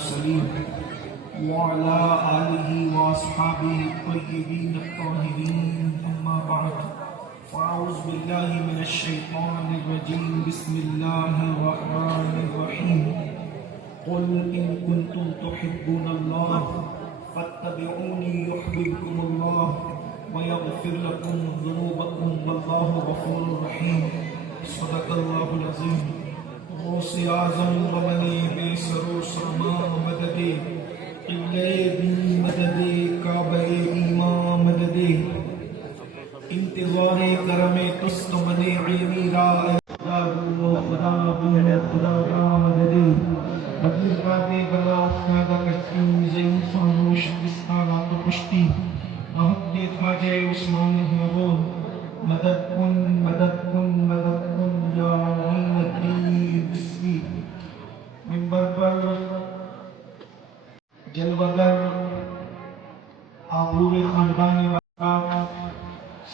المرسلين وعلى آله وأصحابه الطيبين الطاهرين أما بعد فأعوذ بالله من الشيطان الرجيم بسم الله الرحمن الرحيم قل إن كنتم تحبون الله فاتبعوني يحببكم الله ويغفر لكم ذنوبكم والله غفور رحيم صدق الله العظيم غوث اعظم ومنی بے سرو سرما مدد قبلے بھی مدد کعبہ ایمان مدد انتظار کرم تست من عینی را خدا بھی خدا را مدد بدل کاتے بلا افتادہ کشتی زین فانوش بستانات پشتی احد خواجہ عثمان حیرون مدد کن مدد کن مدد کن یا معین الدین بسمی منبر پر جلوگر آبور خاندان واقع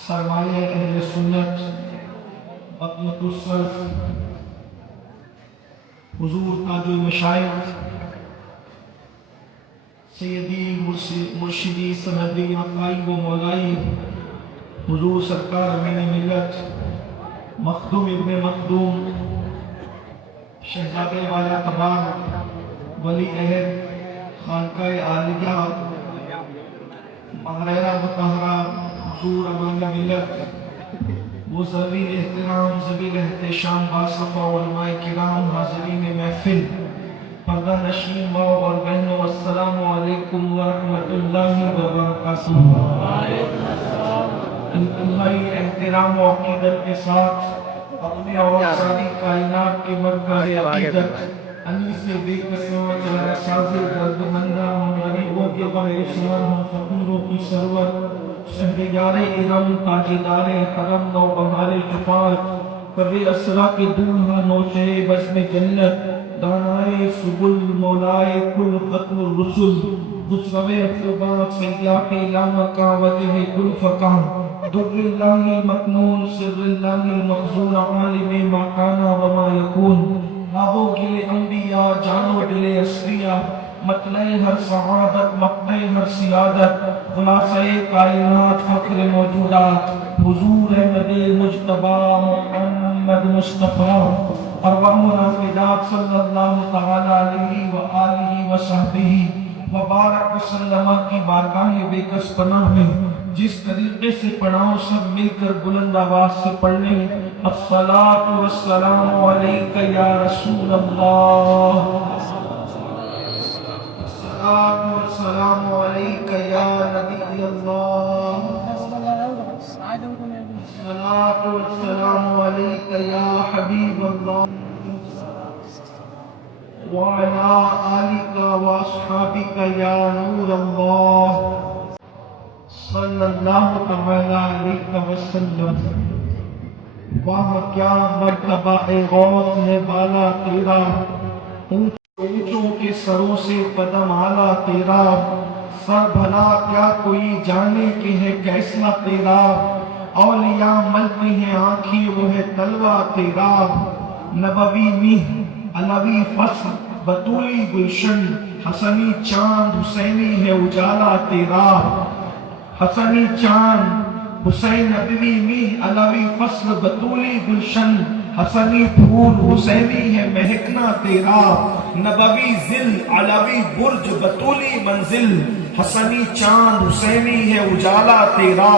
سرمایہ اہل سنت بقیت السلف حضور تاج المشائخ سیدی مرشدی سندی آقائی و مولائی حضور سرکار امین ملت مخدوم ابن مخدوم شہزادے والا تمام ولی عہد خانقاہ عالیہ محررہ مطہرہ حضور امین ملت وہ ذویل احترام ذویل احتشام باصفہ علماء کرام حاضرین محفل پردہ نشین ماں اور بہنوں السلام علیکم ورحمۃ اللہ وبرکاتہ۔ انتہائی احترام و عقیدت کے ساتھ اپنے اور ساری کائنات کے مرکز عقیدت انی سے بے قسمت و احساس دردمندہ ہم غریبوں کے پریشان ہم فقیروں کی سرور شہریار ارم تاجدار حرم نوبہار شفاعت پر اسرا کے دولہا نوشے بزم جنت دانائے سبل مولائے کل ختم الرسل دشوے اقتباق سیاق لامکا وجہ کل فقام در اللہ المکنون سر اللہ المخزون عالم ما کانا وما یکون آبو گلے انبیاء جانو دلے اسریہ مطلع ہر سعادت مقنع ہر سیادت خلاصہ کائنات فخر موجودات حضور احمد مجتبی محمد مصطفیٰ ارواح منافدات صلی اللہ تعالی علیہ وآلہ وصحبہ وبارک وسلم کی بارگاہ بے کس پناہ میں جس طریقے سے پڑھاؤ سب مل کر بلند آواز سے پڑھ لیں الصلاۃ والسلام علیک یا رسول اللہ، الصلاۃ والسلام علیک یا نبی اللہ، الصلاۃ والسلام علیک یا حبیب اللہ وعلى آلك وأصحابك يا نور الله صلی اللہ تعالی علیہ وسلم۔ واہ کیا مرتبہ غوث ہے بالا تیرا، اونچوں کے سروں سے قدم آلا تیرا، سر بھلا کیا کوئی جانے کے ہے کیسا تیرا، اولیاء ملتی ہیں آنکھیں وہ ہے تلوہ تیرا، نبوی میہ علوی فصل بطولی گلشن، حسنی چاند حسینی ہے اجالا تیرا، حسنی چاند حسین نبوی میہ علوی فصل بطولی گلشن، حسنی پھول حسینی ہے مہکنا تیرا، نبوی ذل علوی برج بطولی منزل، حسنی چاند حسینی ہے اجالا تیرا،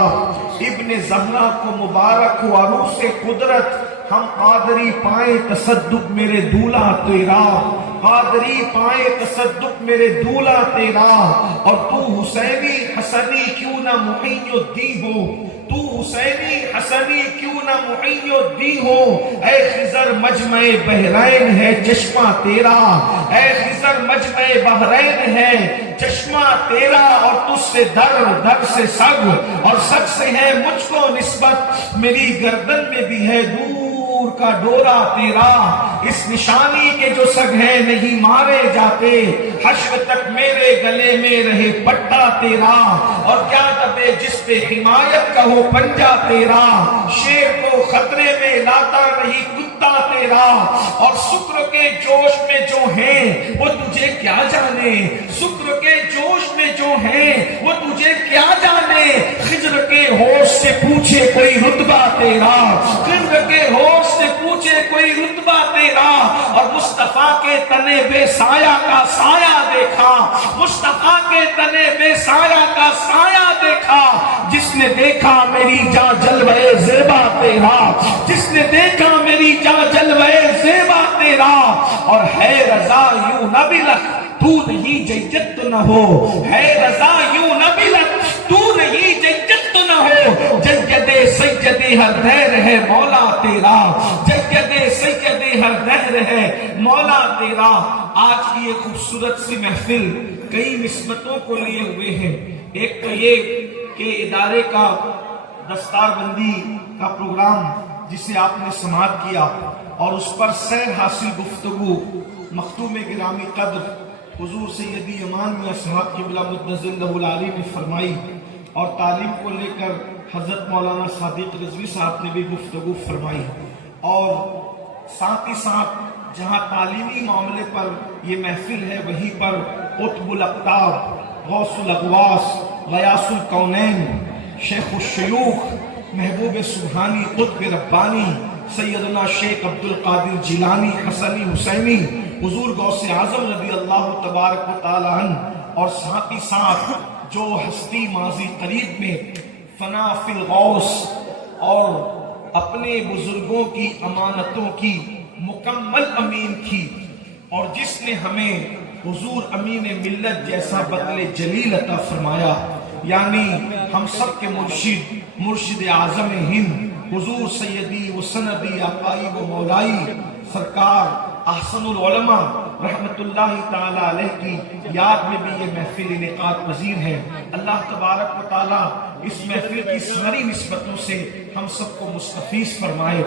ابن زہرا کو مبارک ہو عروس قدرت، ہم قادری پائے تصدق میرے دولہ تیرا، قادری پائے تصدق میرے دولہ تیرا، اور تو حسینی حسنی کیوں نہ محی الدین ہو، تو حسینی حسنی کیوں نہ محی الدین ہو، اے خضر مجمع بحرین ہے چشمہ تیرا، اے خضر مجمع بحرین ہے چشمہ تیرا، اور تجھ سے در در سے سگ اور سگ سے ہے مجھ کو نسبت، میری گردن میں بھی ہے دور کا ڈورا تیرا، اس نشانی کے جو سگ ہیں نہیں مارے جاتے، حشر تک میرے گلے میں رہے پٹا تیرا، اور کیا دبے جس پہ حمایت کا ہو پنجہ تیرا، شیر کو خطرے میں لاتا نہیں رتبہ تیرا، اور شکر کے جوش میں جو ہیں وہ تجھے کیا جانے، شکر کے جوش میں جو ہیں وہ تجھے کیا جانے، خضر کے ہوش سے پوچھے کوئی رتبہ تیرا، خضر کے ہوش سے پوچھے کوئی رتبہ تیرا، اور مصطفیٰ کے تنے بے سایہ کا سایہ دیکھا، مصطفیٰ کے تنے بے سایہ کا سایہ دیکھا، جس نے دیکھا میری جاں جلوے زیبا تیرا، جس نے دیکھا میری جاں جلوے زیبا تیرا، اور ہے رضا یوں نہ بلک تو نہیں جیجت نہ ہو، ہے رضا یوں نہ بلک تو نہیں جیجت نہ ہو، جید سید ہر دہر ہے مولا تیرا، جید سید ہر دہر ہے مولا تیرا۔ آج کی یہ خوبصورت سی محفل کئی نسبتوں کو لیے ہوئے ہیں۔ ایک تو یہ کہ ادارے کا دستار بندی کا پروگرام جسے آپ نے سماعت کیا اور اس پر سیر حاصل گفتگو مختوم گرامی قدر حضور سیدی امان میاں صاحب قبلہ مدنزل لہ العالی نے فرمائی، اور تعلیم کو لے کر حضرت مولانا صادق رضوی صاحب نے بھی گفتگو فرمائی، اور ساتھ ہی ساتھ جہاں تعلیمی معاملے پر یہ محفل ہے وہیں پر قطب الاقطاب، غوث الاغواث، غیاث الکونین، شیخ الشیوخ، محبوب سبحانی، قطب ربانی، سیدنا شیخ عبدالقادر جیلانی حسنی حسینی، حضور غوث اعظم رضی اللہ تبارک و تعالی عنہ، اور ساتھ ہی ساتھ جو ہستی ماضی قریب میں فنا فی الغوث اور اپنے بزرگوں کی امانتوں کی مکمل امین تھی، اور جس نے ہمیں حضور امین ملت جیسا بدل جلیل عطا فرمایا، یعنی ہم سب کے مرشد اعظم ہند حضور سیدی و سندی آقائی و مولائی سرکار احسن العلماء رحمت اللہ تعالی علیہ کی یاد میں بھی یہ محفل انعقاد پذیر ہے۔ اللہ تبارک و تعالی اس محفل کی ساری نسبتوں سے ہم سب کو مستفیض فرمائے۔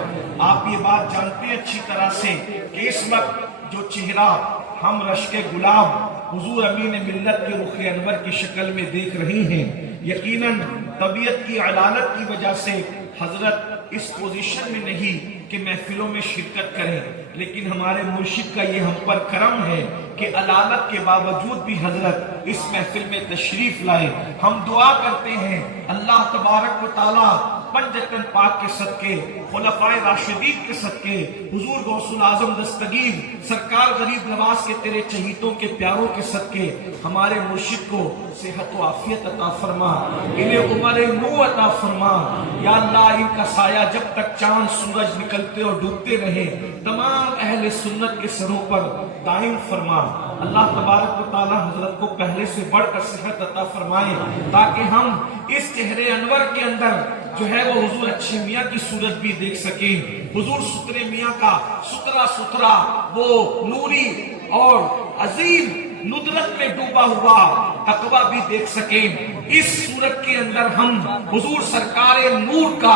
آپ یہ بات جانتے ہیں اچھی طرح سے کہ اس وقت جو چہرہ ہم رشک گلاب حضور امین ملت کے رخ انور کی شکل میں دیکھ رہی ہیں، یقیناً طبیعت کی علالت کی وجہ سے حضرت اس پوزیشن میں نہیں کہ محفلوں میں شرکت کریں، لیکن ہمارے مرشد کا یہ ہم پر کرم ہے کہ علالت کے باوجود بھی حضرت اس محفل میں تشریف لائے۔ ہم دعا کرتے ہیں اللہ تبارک و تعالی پنجتن پاک کے صدقے، خلفائے راشدین کے صدقے، حضور غوث الاعظم دستگیر سرکار غریب نواز کے تیرے چہیتوں کے پیاروں کے صدقے ہمارے مرشد کو صحت و عافیت عطا فرما، انہیں عمر نو عطا فرما۔ یا اللہ ان کا سایہ جب تک چاند سورج نکلتے اور ڈوبتے رہے تمام اہل سنت کے سروں پر دائم فرما۔ اللہ تبارک و تعالی حضرت کو پہلے سے بڑھ کر صحت عطا فرمائے تاکہ ہم اس چہرے انور کے اندر جو ہے وہ حضور اچھے میاں کی صورت بھی دیکھ سکیں، حضور سترے میاں کا سترا وہ نوری اور عظیم ندرت میں ڈوبا ہوا تقویٰ بھی دیکھ سکیں۔ اس صورت کے اندر ہم حضور سرکار نور کا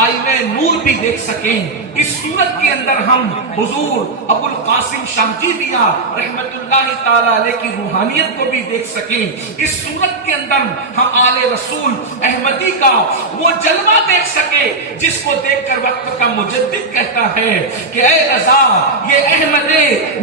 آئینہ نور بھی دیکھ سکیں۔ اس صورت کے اندر ہم حضور ابو القاسم شاہ جی میاں رحمت اللہ تعالی علیہ کی روحانیت کو بھی دیکھ سکیں۔ اس صورت کے اندر ہم آل رسول احمدی کا وہ جلوہ دیکھ سکیں جس کو دیکھ کر وقت کا مجدد کہتا ہے کہ اے رضا یہ احمد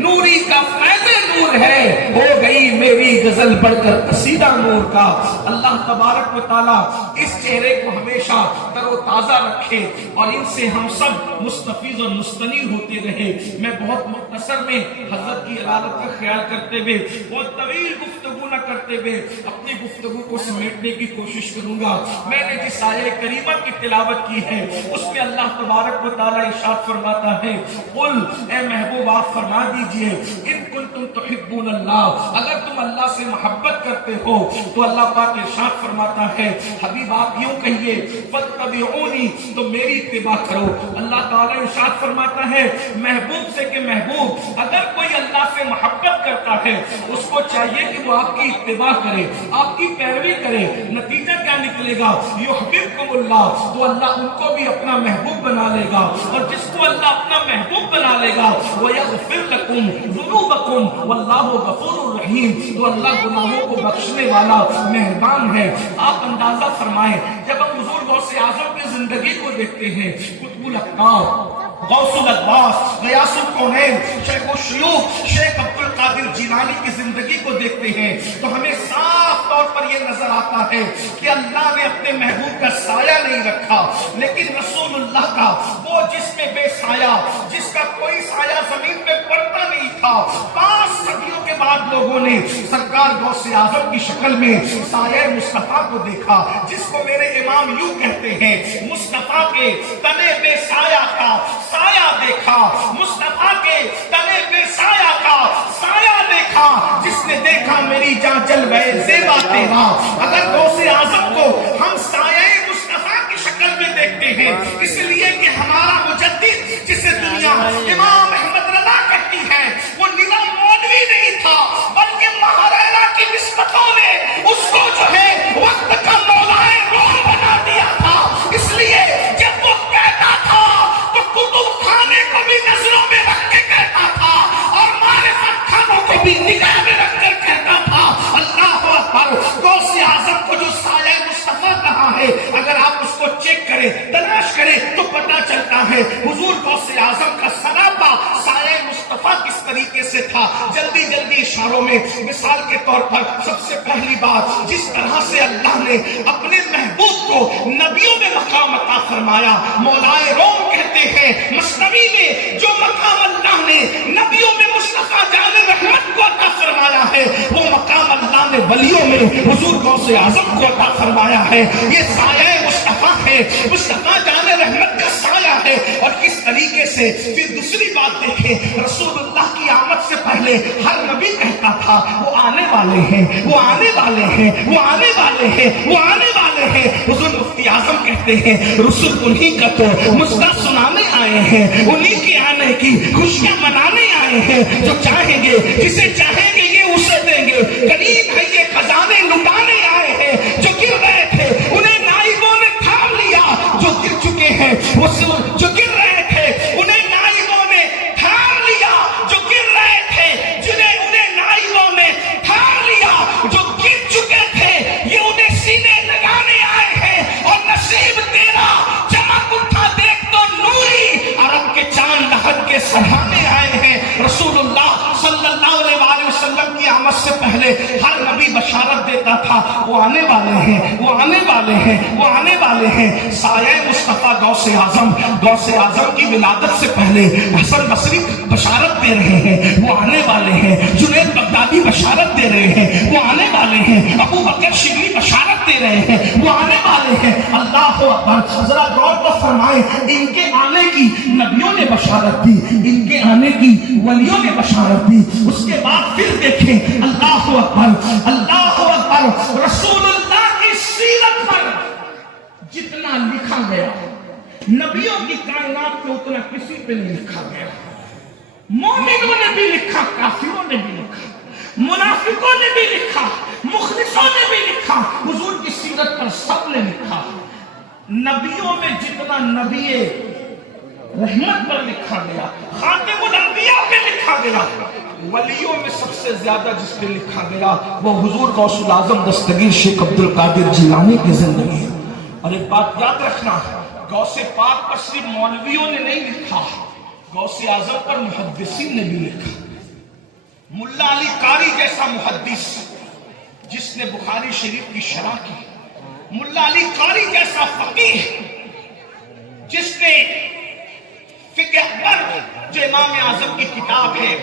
نوری کا فیض نور ہے، ہو گئی میری غزل بڑھ کر قصیدہ نور کا۔ اللہ تبارک و تعالی اس چہرے کو ہمیشہ تر و تازہ رکھے اور ان سے ہم سب مستفیض اور مستنیر ہوتے رہے۔ میں بہت مختصر میں حضرت کی علالت کا خیال کرتے ہوئے بہت طویل گفتگو نہ کرتے ہوئے اپنی گفتگو کو سمیٹنے کی کوشش کروں گا۔ میں نے جس آیہ کریمہ کی تلاوت کی ہے اس میں اللہ تبارک و تعالی ارشاد فرماتا ہے قل اے محبوب آپ فرما دیجئے ان کنتم تحبون اللہ، اگر تم اللہ سے محبت کرتے ہو تو اللہ پاک ارشاد فرماتا ہے حبیب آپ یوں کہیے فاتبعونی، تو میری اتباع کرو۔ اللہ تعالی ارشاد فرماتا ہے محبوب سے کہ محبوب اگر کوئی اللہ سے محبت کرتا ہے اس کو چاہیے کہ وہ آپ کی اتباع کرے، آپ کی پیروی کرے۔ نتیجہ کیا نکلے گا؟ یحببکم اللہ، تو اللہ ان کو بھی اپنا محبوب بنا لے گا، اور جس کو اللہ اپنا محبوب بنا لے گا وَيَغْفِرْ لَكُمْ ذُنُوبَكُمْ وَاللَّهُ غَفُورٌ رَحِيمٌ، تو اللہ گناہوں کو بخشنے والا مہربان ہے۔ آپ اندازہ فرمائیں جب ہم حضور غوث اعظم کی زندگی کو دیکھتے ہیں، قطب الاقطاب غوث الاقواس غیاث الکونین شیخ الشیوخ شیخ عبد القادر جیلانی کی زندگی کو دیکھتے ہیں تو ہمیں صاف طور پر یہ نظر آتا ہے کہ اللہ نے اپنے محبوب کا سایہ نہیں رکھا، لیکن رسول اللہ کا وہ جس میں بے سایہ، جس کا کوئی سایہ زمین پہ پڑتا نہیں تھا، 5 صدیوں کے بعد لوگوں نے سرکار غوث اعظم کی شکل میں سایہ مصطفیٰ کو دیکھا، جس کو میرے امام یوں کہتے ہیں مصطفیٰ کے تنے بے سایہ کا سایہ دیکھا، مصطفیٰ کے تنے بے سایہ کا سایہ دیکھا، جس نے دیکھا میری جان جل گئے زیبا تیرا۔ اگر غوث اعظم کو ہم سایہ مصطفیٰ کی شکل میں دیکھتے ہیں اس لیے کہ ہمارا مجدد جسے دنیا امام احمد رضا کہتی ہے وہ نیلا مولوی نہیں تھا بلکہ مہارانا کی نسبتوں نے اس کو جو ہے وقت کا مولائے روم بنا دیا تھا، اس لیے جب وہ کہتا تھا تو کتب خانے کو بھی نظروں میں رکھ کے کہتا تھا اور معرفت خانوں کو بھی نگاہ میں رکھ کر کہتا تھا۔ اللہ اکبر! غوث اعظم کو جو سایہ مصطفیٰ کہا ہے اگر آپ اس کو چیک کریں تلاش کریں تو پتہ چلتا ہے حضور غوث اعظم کا سراپا سایہ مصطفیٰ کس طریقے سے تھا۔ جلدی جلدی اشاروں میں مثال کے طور پر سب سے پہلی بات، جس طرح سے اللہ نے اپنے محبوب کو نبیوں میں مقام عطا فرمایا، مولائے روم کہتے ہیں مثنوی میں جو مقام اللہ نے نبیوں میں مصطفیٰ جان رحمت کو عطا فرمایا ہے وہ مقام اللہ نے ولیوں میں حضور غوث اعظم کو عطا فرمایا ہے۔ یہ سایہ مصطفیٰ ہے، مصطفیٰ جان رحمت کا سایہ ہے۔ اور کس طریقے سے پھر دوسری بات دیکھیں، رسول اللہ کی آمد سے پہلے ہر نبی کہتا تھا وہ آنے والے ہیں، وہ آنے والے ہیں، وہ آنے والے ہیں، وہ آنے والے ہیں۔ حضور مفتی اعظم کہتے ہیں رسول انہی کا تو مجدہ سنانے آئے ہیں، انہی کے آنے کی خوشیاں منانے آئے ہیں، جو چاہیں گے جسے چاہیں گے یہ اسے دیں گے، قریب ہے یہ خزانے لٹانے آئے ہیں، جو گر رہے تھے انہیں نائبوں نے تھام لیا، جو گر چکے ہیں وہ جو گر رہے تھے انہیں نائبوں نے تھام لیا، جو گر رہے تھے انہیں نائبوں نے تھام لیا، جو گر چکے تھے یہ انہیں سینے لگانے آئے ہیں۔ اور نصیب تیرا چمک اٹھا دیکھ تو نوری عرب کے چاند لحد کے سراہنے آئے ہیں۔ رسول اللہ صلی اللہ علیہ وسلم کی آمد سے پہلے ہر نبی بشارت دیتا تھا وہ آنے والے ہیں، وہ آنے والے ہیں، وہ آنے والے ہیں۔ سایہ مصطفیٰ غوث اعظم کی ولادت سے پہلے حسن بصری بشارت دے رہے ہیں وہ آنے والے ہیں، جنید بغدادی بشارت دے رہے ہیں وہ آنے والے ہیں، ابو بکر شبلی بشارت دے رہے ہیں وہ آنے والے ہیں۔ اللہ اکبر! ذرا غور تو فرمائیں، ان کے آنے کی نبیوں نے بشارت دی، ان کے آنے کی ولیوں نے بشارت دی۔ اس کے بعد پھر دیکھیں اللہ اکبر، اللہ اکبر! رسول اللہ کی سیرت پر جتنا لکھا گیا نبیوں کی کائنات میں اتنا کسی پہ نہیں لکھا گیا۔ مومنوں نے بھی لکھا، کافروں نے بھی لکھا، منافقوں نے بھی لکھا، مخلصوں نے بھی لکھا، حضور کی سیرت پر سب نے لکھا۔ نبیوں میں جتنا نبی رحمت پر لکھا گیا، خاتم الانبیاء پہ لکھا گیا، ولیوں میں سب سے زیادہ جس پہ لکھا گیا وہ حضور غوث الاعظم دستگیر شیخ عبد القادر جیلانی کی زندگی ہے۔ اور ایک بات یاد رکھنا، غوث پاک پر صرف مولویوں نے نہیں لکھا، غوث اعظم پر محدثین نے بھی لکھا۔ ملا علی قاری جیسا محدث جس نے بخاری شریف کی شرح کی، ملا علی قاری جیسا فقیہ جس نے فقہ اکبر جو امام اعظم کی کتاب ہے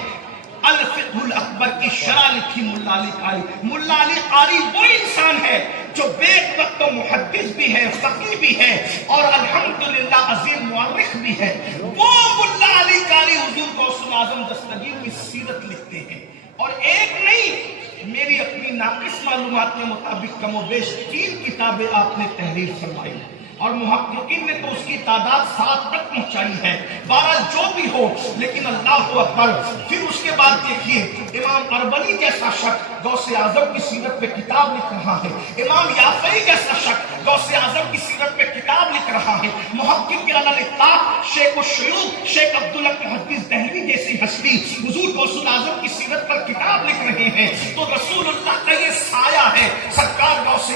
الفقہ الاکبر کی شرح لکھی ملا علی قاری۔ ملا علی قاری وہ انسان ہے جو بیک وقت محدث بھی ہے، فقیہ بھی ہے اور الحمدللہ عظیم مورخ بھی ہے۔ وہ ملا علی قاری حضور غوث الاعظم دستگیر کی سیرت لکھتے ہیں، اور ایک نہیں، میری اپنی ناقص معلومات کے مطابق کم و بیش 3 کتابیں آپ نے تحریر فرمائی اور محققین نے تو اس کی تعداد 7 تک پہنچائی ہے۔ بہرحال جو بھی ہو، لیکن اللہ اکبر! پھر اس کے بعد دیکھیے امام اربلی جیسا شخص غوث اعظم کی سیرت پہ کتاب لکھ رہا ہے، امام یافعی جیسا شخص غوث اعظم کی سیرت پہ کتاب لکھ رہا ہے، محقق کے اطلاق شیخ الشیوخ شیخ عبداللہ محدث دہلوی جیسی ہستی حضور غوث الاعظم کی سیرت پر کتاب لکھ رہے ہیں، تو رسول اللہ کا یہ سایہ ہے، سرکار غوث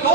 2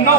9।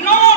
9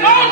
9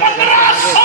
1500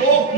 2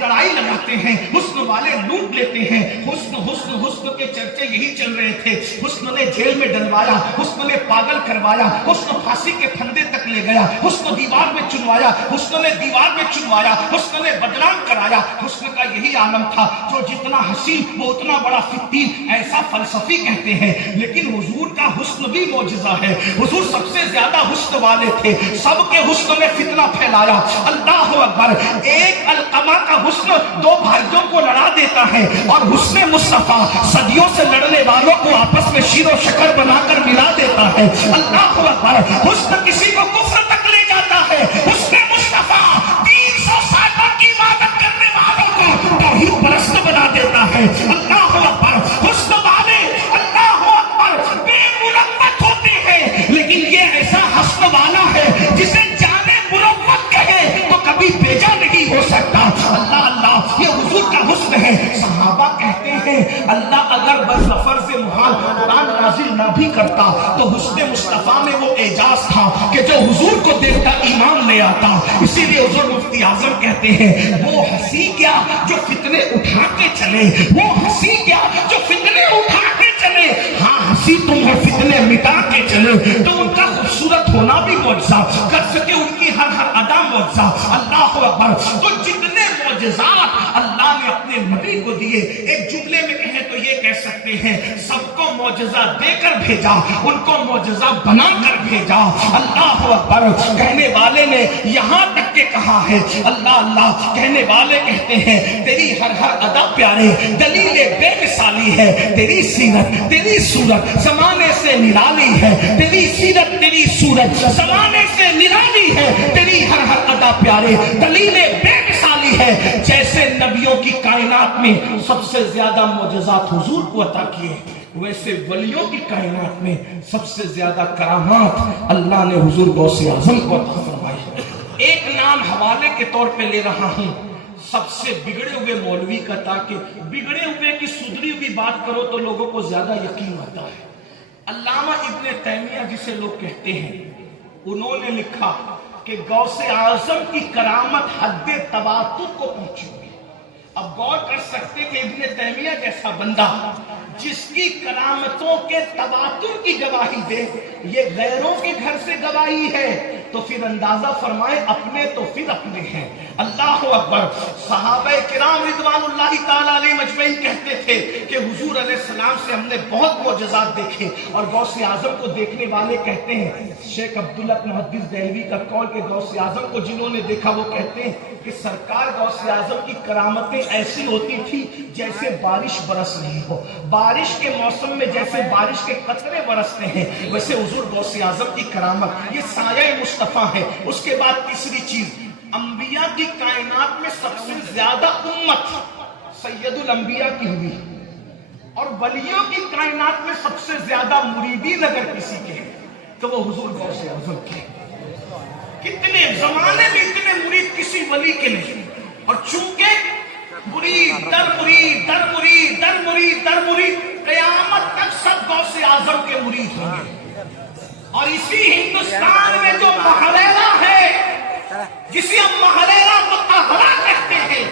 لڑائی لگاتے ہیں، حسن والے لوٹ لیتے ہیں۔ حسن حسن حسن کے چرچے یہی چل رہے تھے۔ حسن نے جیل میں ڈلوایا، حسن نے پاگل کروایا، حسن پھانسی کے پھندے تک لے گیا، حسن دیوار میں چنوایا، حسن نے دیوار میں چنوایا، حسن نے بدنام کرایا۔ حسن کا یہی عالم تھا، جو جتنا حسین وہ اتنا بڑا فتین، ایسا فلسفی کہتے ہیں۔ لیکن حضور کا حسن بھی معجزہ ہے۔ حضور سب سے زیادہ حسن والے تھے، سب کے حسن نے فتنہ پھیلایا۔ اللہ اکبر! ایک علقمہ کا حسن دو بھائیوں کو لڑا دیتا ہے، اور حسن مصطفیٰ صدیوں سے لڑنے والوں کو آپس میں شیر و شکر بنا کر ملا دیتا ہے۔ اللہ اکبر! حسن کسی کو کفر تک لے جاتا ہے۔ حسن مصطفیٰ 300 سالوں کی عبادت کرنے والوں کو توحید پرست بنا دیتا ہے۔ اللہ اکبر! حسن والے اللہ اکبر بے مروت ہوتے ہیں، لیکن یہ ایسا حسن والا ہے جسے جانے مروت کہے تو کبھی بھیجا نہیں ہو سکتا۔ اللہ اللہ! یہ حضور کا حسن ہے۔ صحابہ کہتے ہیں اللہ اگر بفرض محال قرآن نازل نہ بھی کرتا تو حسن مصطفیٰ میں وہ اعجاز تھا کہ جو حضور کو دیکھتا ایمان لے آتا۔ اسی لیے حضور مفتی اعظم کہتے ہیں وہ ہنسی کیا جو فتنے اٹھا کے چلے، وہ ہنسی کیا جو فتنے اٹھا کے چلے۔ ہاں ہنسی تم اور فتنے مٹا کے چلے تو ان کا خوبصورت ہونا بھی معجزہ، کر سکے ان کی ہر ہر ادا معجزہ۔ اللہ اکبر! تو جتنے معجزات اللہ نے اپنے نبی کو دیے، ایک جملے میں کہیں تو یہ کہہ سکتے ہیں سب کو معجزہ دے کر بھیجا، ان کو معجزہ بنا کر بھیجا۔ اللہ اکبر! کہنے والے نے یہاں تک کہ کہا ہے اللہ اللہ، کہنے والے کہتے ہیں تیری ہر ہر ادا پیارے، دلیل بے مثالی ہے تیری سیرت، تیری صورت زمانے سے نرالی ہے، تیری سیرت تیری صورت زمانے سے نرالی ہے، تیری ہر ہر ادا پیارے، دلیل بے مثالی ہے۔ جیسے نبیوں کی کائنات میں سب سے زیادہ معجزات حضور کو عطا کیے، ویسے ولیوں کی کائنات میں سب سے زیادہ کرامات اللہ نے حضور غوث اعظم کو عطا فرمائی۔ ایک نام حوالے کے طور پہ لے رہا ہوں، سب سے بگڑے ہوئے مولوی کا، تاکہ بگڑے ہوئے کی سدھری ہوئی بات کرو تو لوگوں کو زیادہ یقین آتا ہے۔ علامہ ابن تیمیہ جسے لوگ کہتے ہیں، انہوں نے لکھا کہ غوث اعظم کی کرامت حد تواتر کو پہنچی ہوئی۔ اب غور کر سکتے کہ ابن تیمیہ جیسا بندہ جس کی کرامتوں کے تواتر کی گواہی دے، یہ غیروں کے گھر سے گواہی ہے، تو پھر اندازہ فرمائے اپنے تو پھر اپنے ہیں۔ اللہ اکبر! صحابہ کرام رضوان اللہ تعالیٰ علیہ مجمعین کہتے تھے کہ حضور علیہ السلام سے ہم نے بہت معجزات دیکھے، اور غوث اعظم کو دیکھنے والے کہتے ہیں، شیخ عبداللہ محدث دہلوی کا قول کہ غوث اعظم کو جنہوں نے دیکھا وہ کہتے ہیں کہ سرکار غوث اعظم کی کرامتیں ایسی ہوتی تھی جیسے بارش برس رہی ہو، بارش کے موسم میں جیسے بارش کے قطرے برستے ہیں، ویسے حضور غوث اعظم کی کرامت یہ سایہ مصطفیٰ ہے۔ اس کے بعد تیسری چیز، انبیاء کی کائنات میں سب سے زیادہ امت سید الانبیاء کی ہوئی، اور ولیوں کی کائنات میں سب سے زیادہ مریدین اگر کسی کے ہیں تو وہ حضور غوث اعظم کے۔ کتنے زمانے میں اتنے مرید کسی ولی کے نہیں، اور چونکہ مرید در مرید در مرید در مرید در مرید قیامت تک سب غوث اعظم کے مرید ہوں گے۔ اور اسی ہندوستان میں جو مہریرا ہے، جسے ہم مہریرا مطہرہ کہتے ہیں،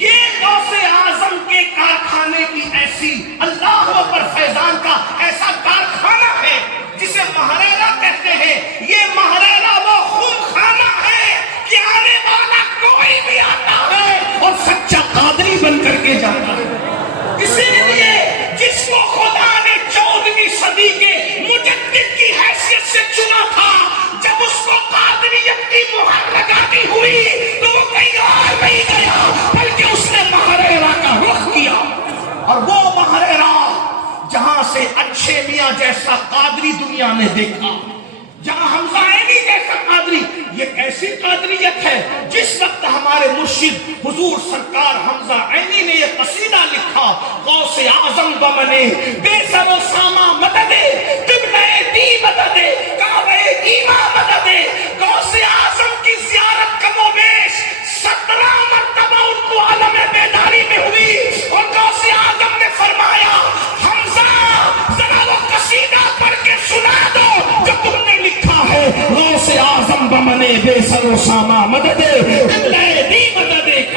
یہ غوث اعظم کے کارخانے کی ایسی اللہ پر فیضان کا ایسا کارخانہ ہے جسے مہریرا کہتے ہیں۔ یہ مہریرا وہ خون خانہ ہے کہ آنے والا کوئی بھی آتا ہے اور سچا قادری بن کر کے جاتا ہے۔ اسی لیے جس کو خدا نے 14ویں صدی کے مجدد کی حیثیت سے چنا تھا، جب اس کو قادریت کی مہر لگانی ہوئی تو وہ کہیں اور نہیں گیا، بلکہ اس نے مہریرا کا رخ کیا۔ اور وہ مہریرا جہاں سے اچھے میاں جیسا قادری دنیا نے دیکھا، جہاں حمزہ عینی جیسا قادری، یہ کیسی قادریت ہے؟ جس وقت ہمارے مرشد حضور سرکار حمزہ عینی نے یہ قصیدہ لکھا، غوث اعظم بمنے بے سر و ساما مددے، قبلہ دی مددے، کعبہ ایما مددے۔ غوث اعظم کی زیارت کم و بیش 17 مرتبہ ان کو عالم بیداری میں ہوئی، اور غوث اعظم نے فرمایا حمزہ ذرا وہ قصیدہ پڑھ کے سنا دو جو تم نے لکھا ہے، غوث اعظم بمنے بے سر و ساما مددے، قبلہ دی مددے،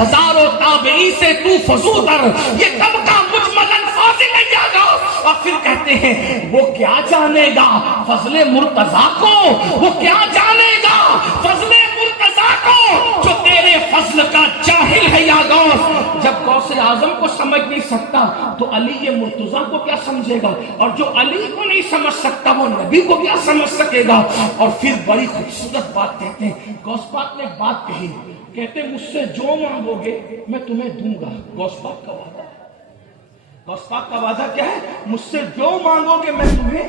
ہزاروں تابعی سے تو فزودر، یہ کب کا مجملن فاضل یا غوث، اور پھر کہتے ہیں وہ کیا جانے گا فضل مرتضیٰ کو، وہ کیا جانے گا فضل مرتضیٰ کو جو تیرے فضل کا جاہل ہے یا غوث۔ جب غوث اعظم کو سمجھ نہیں سکتا تو علی مرتضیٰ کو کیا سمجھے گا، اور جو علی کو نہیں سمجھ سکتا وہ نبی کو کیا سمجھ سکے گا۔ اور پھر بڑی خوبصورت بات کہتے ہیں، غوث پاک نے بات کہی، کہتے ہیں مجھ سے جو مانگو گے میں تمہیں دوں گا۔ غوث پاک کا وعدہ، غوث پاک کا وعدہ کیا ہے؟ مجھ سے جو مانگو گے میں تمہیں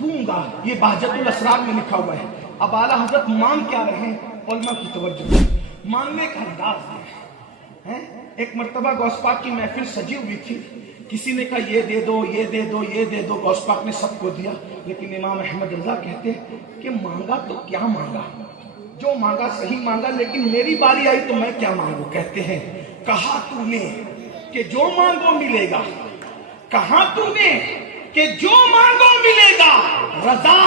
دوں گا۔ یہ بہجت الاسرار میں لکھا ہوا ہے۔ اب اعلیٰ حضرت مانگ کیا رہے ہیں، علماء کی توجہ، مانگنے کا انداز ہے۔ ایک مرتبہ غوث پاک کی محفل سجی ہوئی تھی، کسی نے کہا یہ دے دو یہ دے دو یہ دے دو، غوث پاک نے سب کو دیا، لیکن امام احمد رضا کہتے کہ مانگا تو کیا مانگا، جو مانگا صحیح مانگا، لیکن میری باری آئی تو میں کیا مانگوں۔ کہتے ہیں کہا تو نے کہ جو مانگو ملے گا، کہا تو نے کہ جو مانگو ملے گا، رضا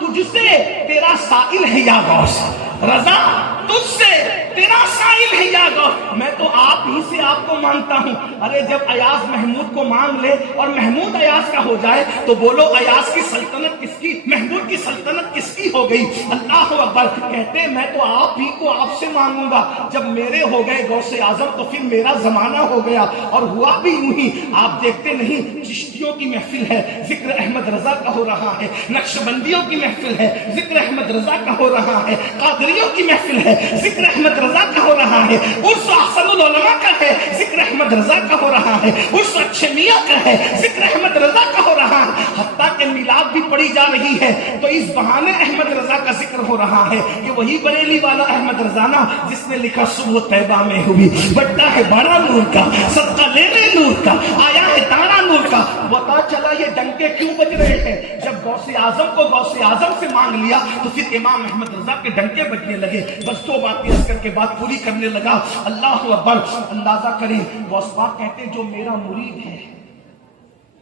تجھ سے تیرا سائل ہے یا غوث، رضا تجھ سے تیرا سائل ہے یا غوث، میں تو آپ ہی سے آپ کو مانگتا ہوں۔ ارے جب ایاز محمود کو مانگ لے اور محمود ایاز کا ہو جائے تو بولو ایاز کی سلطنت کس کی، محمود کی سلطنت کس کی ہو گئی۔ اللہ اکبر۔ کہتے میں تو آپ ہی کو آپ سے مانگوں گا، جب میرے ہو گئے غوث اعظم تو پھر میرا زمانہ ہو گیا۔ اور ہوا بھی یوں ہی، آپ دیکھتے نہیں چشتیوں کی محفل ہے ذکر احمد رضا کا ہو رہا ہے، نقشبندیوں کی محفل ہے ذکر احمد رضا کا ہو رہا ہے، قادریوں کی محفل ہے ذکر احمد رضا کا ہو رہا ہے، عرس احسن العلماء کا ہے ذکر احمد رضا کا ہو رہا ہے، عرس اچھے میاں کا ہے ذکر احمد رضا کا ہو رہا ہے، حتیٰ کہ میلاد بھی پڑھی جا رہی ہے تو اس بہانے احمد رضا کا ذکر ہو رہا ہے کہ وہی بریلی والا احمد رضا نا جس نے لکھا صبح طیبہ میں ہوئی بٹا ہے بڑا نور کا، صدقہ لینے نور کا، آیا ہے تارا نور کا۔ پتا چلا یہ ڈنکے کیوں بج رہے ہیں، جب غوث اعظم کو غوث اعظم سے مانگ لیا تو پھر امام احمد رضا کے ڈنکے بجنے لگے۔ بس دو باتیں عرض کر کے بات پوری کرنے لگا۔ اللہ اکبر۔ اندازہ کریں غوث پاک کہتے ہیں جو میرا مرید ہے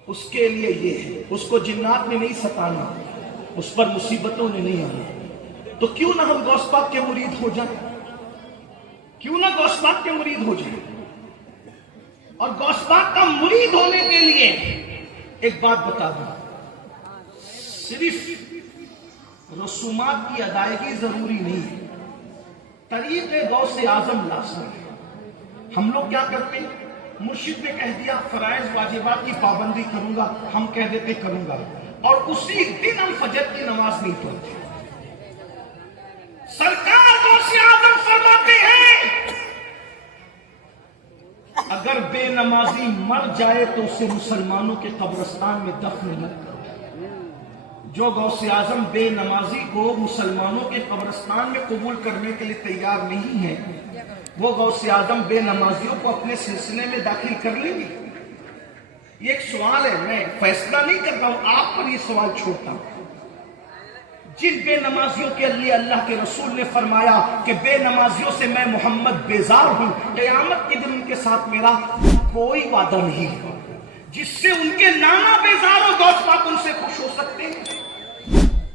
اس کے لیے یہ ہے، اس کو جنات نے نہیں ستانا، اس پر مصیبتوں نے نہیں آنا، تو کیوں نہ ہم غوث پاک کے مرید ہو جائیں، کیوں نہ غوث پاک کے مرید ہو جائیں۔ اور غوث پاک کا مرید ہونے کے لیے ایک بات بتا دوں، صرف رسومات کی ادائیگی ضروری نہیں ہے، طریق غوث اعظم لازمی ہے۔ ہم لوگ کیا کرتے ہیں، مرشد نے کہہ دیا فرائض واجبات کی پابندی کروں گا، ہم کہہ دیتے کروں گا، اور اسی دن ہم فجر کی نماز نہیں پڑھتے۔ سرکار غوث اعظم فرماتے ہیں اگر بے نمازی مر جائے تو اسے مسلمانوں کے قبرستان میں دفن مت کرو۔ جو غوث اعظم بے نمازی کو مسلمانوں کے قبرستان میں قبول کرنے کے لیے تیار نہیں ہے، وہ غوث اعظم بے نمازیوں کو اپنے سلسلے میں داخل کر لیں گے؟ یہ ایک سوال ہے، میں فیصلہ نہیں کرتا ہوں، آپ پر یہ سوال چھوڑتا ہوں۔ جن بے نمازیوں کے لیے اللہ کے رسول نے فرمایا کہ بے نمازیوں سے میں محمد بیزار ہوں، قیامت کے دن ان کے ساتھ میرا کوئی وعدہ نہیں ہے، جس سے ان کے نانا بیزار ہو غوث پاک ان سے خوش ہو سکتے ہیں۔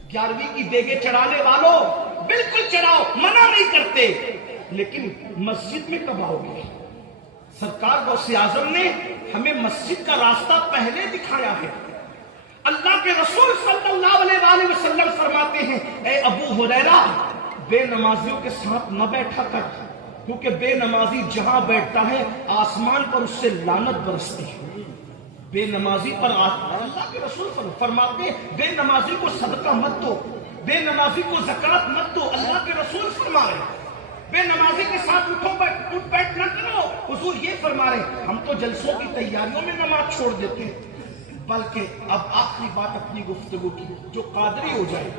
11ویں کی دیگیں چڑھانے والوں بالکل چڑھاؤ، منع نہیں کرتے، لیکن مسجد میں کب آؤ گے؟ سرکار غوث اعظم نے ہمیں مسجد کا راستہ پہلے دکھایا ہے۔ اللہ کے رسول صلی اللہ علیہ وآلہ وسلم فرماتے ہیں اے ابو ہریرہ بے نمازیوں کے ساتھ نہ بیٹھا کر، کیونکہ بے نمازی جہاں بیٹھتا ہے آسمان پر اس سے لعنت برستی ہے۔ بے نمازی پر اللہ کے رسول فرماتے ہیں بے نمازی کو صدقہ مت دو، بے نمازی کو زکوٰۃ مت دو، اللہ کے رسول فرما رہے ہیں بے نمازی کے ساتھ اٹھ بیٹھ نہ کرو۔ حضور یہ فرما رہے ہیں ہم تو جلسوں کی تیاریوں میں نماز چھوڑ دیتے ہیں، بلکہ اب آخری بات اپنی گفتگو کی، جو قادری ہو جائے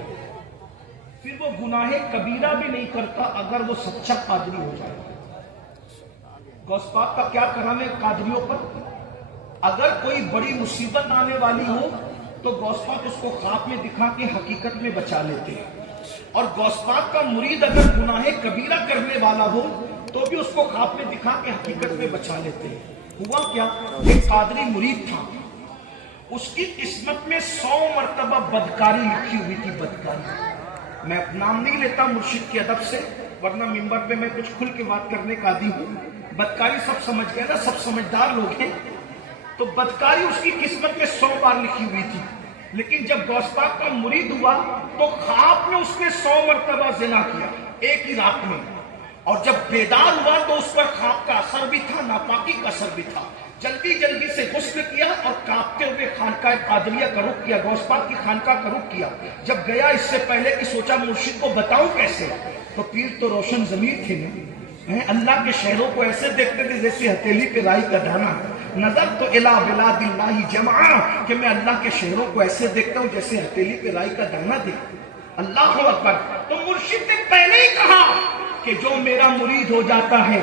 پھر وہ گناہ کبیرہ بھی نہیں کرتا اگر وہ سچا قادری ہو جائے۔ غوث پاک کا کیا کرم ہے قادریوں پر، اگر کوئی بڑی مصیبت آنے والی ہو تو غوث پاک اس کو خواب میں دکھا کے حقیقت میں بچا لیتے ہیں، اور غوث پاک کا مرید اگر گناہ کبیرہ کرنے والا ہو تو بھی اس کو خواب میں دکھا کے حقیقت میں بچا لیتے ہیں۔ ہوا کیا، ایک قادری مرید تھا، اس کی قسمت میں 100 مرتبہ بدکاری لکھی ہوئی تھی، بدکاری۔ میں نام نہیں لیتا مرشد کے ادب سے، ورنہ منبر پہ میں کچھ کھل کے بات کرنے کا عادی ہوں. بدکاری سب سمجھ گئے نا, سب سمجھدار لوگ ہیں. تو بدکاری اس کی قسمت میں 100 بار لکھی ہوئی تھی, لیکن جب غوث پاک کا مرید ہوا تو خواب میں اس نے 100 مرتبہ زنا کیا ایک ہی رات میں, اور جب بیدار ہوا تو اس پر خواب کا اثر بھی تھا, ناپاکی کا اثر بھی تھا. جلدی جلدی سے غسل کیا اور کانپتے ہوئے خانقاہ قادریہ کا رخ کیا, غوث پاک کی خانقاہ کا رخ کیا. جب گیا اس سے پہلے کہ سوچا مرشد کو بتاؤں کیسے, تو پیر تو روشن ضمیر تھے نا, اللہ کے شہروں کو ایسے دیکھتے تھے جیسے ہتھیلی پہ رائی کا دانا. نظر تو الی بلاد اللہ جمعا, کہ میں اللہ کے شہروں کو ایسے دیکھتا ہوں جیسے ہتھیلی پہ رائی کا دانا دیکھتا. اللہ اکبر. تو مرشد نے پہلے ہی کہا کہ جو میرا مرید ہو جاتا ہے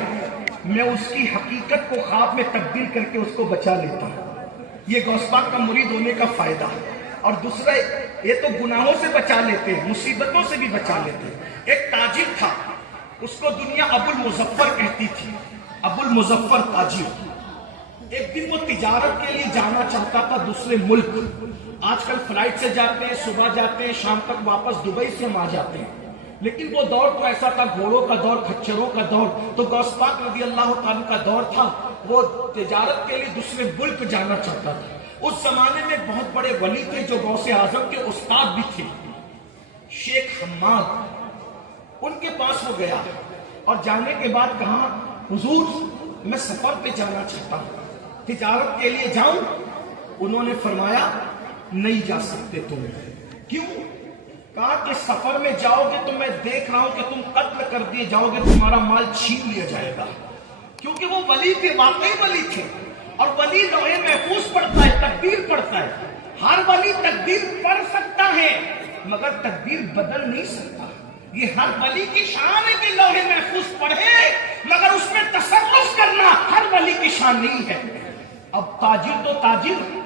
میں اس کی حقیقت کو خواب میں تبدیل کر کے اس کو بچا لیتا ہوں. یہ غوث پاک کا مرید ہونے کا فائدہ ہے. اور دوسرا, یہ تو گناہوں سے بچا لیتے ہیں, مصیبتوں سے بھی بچا لیتے ہیں. ایک تاجر تھا, اس کو دنیا ابو المظفر کہتی تھی, ابو المظفر تاجر. ایک دن وہ تجارت کے لیے جانا چاہتا تھا دوسرے ملک. آج کل فلائٹ سے جاتے ہیں, صبح جاتے ہیں, شام تک واپس دبئی سے ہم آ جاتے ہیں. لیکن وہ دور تو ایسا تھا, گھوڑوں کا دور, کھچروں کا دور. تو غوث پاک رضی اللہ تعالیٰ کا دور تھا, وہ تجارت کے لیے دوسرے ملک جانا چاہتا تھا. اس زمانے میں بہت بڑے ولی تھے جو غوث اعظم کے استاد بھی تھے, شیخ حماد. ان کے پاس وہ گیا اور جانے کے بعد کہا, حضور میں سفر پہ جانا چاہتا ہوں, تجارت کے لیے جاؤں. انہوں نے فرمایا نہیں جا سکتے تم. کیوں؟ کہا کہ سفر میں جاؤ گے تو میں دیکھ رہا ہوں کہ تم قتل کر دیے جاؤ گے, تمہارا مال چھین لیا جائے گا. کیونکہ وہ ولی تھے, واقعی ولی تھے. اور ولی لوح محفوظ پڑھتا ہے, تقدیر پڑھتا ہے. ہر ولی تقدیر پڑھ سکتا ہے مگر تقدیر بدل نہیں سکتا. یہ ہر ولی کی شان ہے کہ لوح محفوظ پڑھے, مگر اس میں تصرف کرنا ہر ولی کی شان نہیں ہے. اب تاجر تو تاجر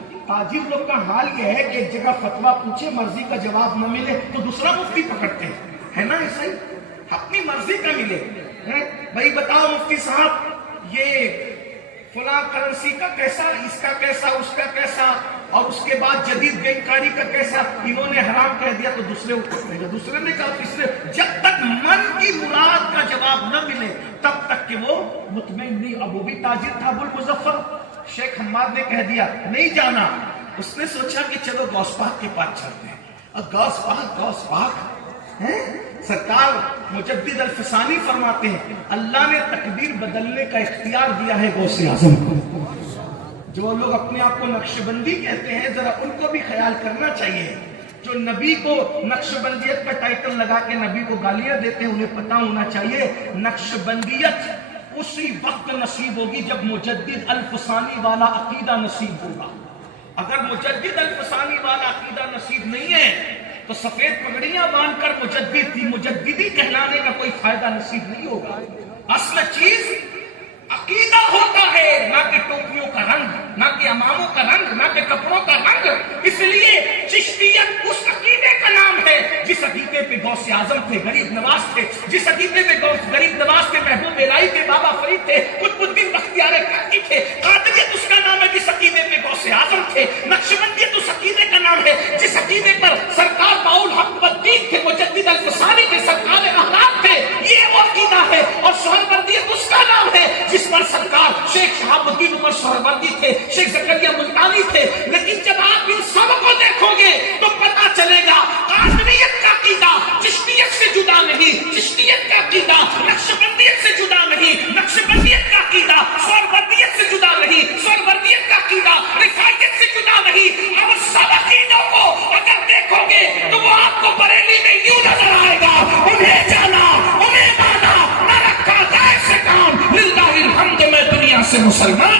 لوگ کا حال یہ ہے کہ ایک جگہ فتویٰ پوچھے, مرضی کا جواب نہ ملے تو دوسرا مفتی پکڑتے ہیں, ہے نا ایسا ہی, اپنی مرضی کا ملے. بھائی بتاؤ مفتی صاحب یہ فلاں کرنسی کا کیسا, اس کا کیسا, اس کا کیسا, اور اس کے بعد جدید بینکاری کا کیسا. انہوں نے حرام کہہ دیا تو دوسرے دوسرے نے کہا تیسرے. جب تک من کی مراد کا جواب نہ ملے تب تک کہ وہ مطمئن نہیں. اب وہ بھی تاجر تھا ابو المظفر. شیخ حماد نے کہہ دیا نہیں جانا. اس نے سوچا کہ چلو غوث پاک کے پاس چلتے ہیں. اب غوث پاک سرکار مجدد الفسانی فرماتے ہیں اللہ نے تقدیر بدلنے کا اختیار دیا ہے غوث اعظم کو. جو لوگ اپنے آپ کو نقش بندی کہتے ہیں ذرا ان کو بھی خیال کرنا چاہیے. جو نبی کو نقش بندیت کا ٹائٹل لگا کے نبی کو گالیاں دیتے ہیں انہیں پتا ہونا چاہیے نقش بندیت اسی وقت نصیب ہوگی جب مجدد الفسانی والا عقیدہ نصیب ہوگا. اگر مجدد الفسانی والا عقیدہ نصیب نہیں ہے تو سفید پگڑیاں باندھ کر مجددی کہلانے کا کوئی فائدہ نصیب نہیں ہوگا. اصل چیز عقیدہ ہوتا ہے, نہ کہ ٹوپیوں کا رنگ, نہ کہ اماموں کا رنگ, نہ کہ کپڑوں کا رنگ. اس لیے چشتیت اس عقیدے کا نام ہے جس عقیدے پہ غوث اعظم تھے, غریب نواز تھے, جس عقیدے پہ غریب نواز تھے, محبوب الہی تھے, بابا فرید تھے, قطب الدین بختیار کاکی تھے. قادریت اس کا نام ہے جس عقیدے پہ غوث اعظم تھے. نقشبندیت اس عقیدے کا نام ہے جس عقیدے پر سرکار باؤل حق والدین تھے, مجدد الفسانی تھے, سرکار احرام تھے. یہ وہ عقیدہ ہے. اور سہروردیت اس کا نام ہے جس پر سرکار شیخ شہاب الدین عمر سہروردی تھے, شیخ زکریا ملتانی تھے. لیکن جب آپ ان سب کو دیکھو گے تو پتا چلے گا قادریت کا عقیدہ چشتیت سے جدا نہیں, چشتیت کا عقیدہ نقشبندیت سے جدا نہیں, نقشبندیت کا عقیدہ سہروردیت سے جدا نہیں, سہروردیت کا عقیدہ رفاعیت سے جدا نہیں. اور سب عقیدوں کو اگر دیکھو گے تو وہ آپ کو بریلی میں یوں نظر آئے گا, انہیں جانا انہیں مانا نہ رکھا جائے سے کام. للہ الحمد, میں دنیا سے مسلمان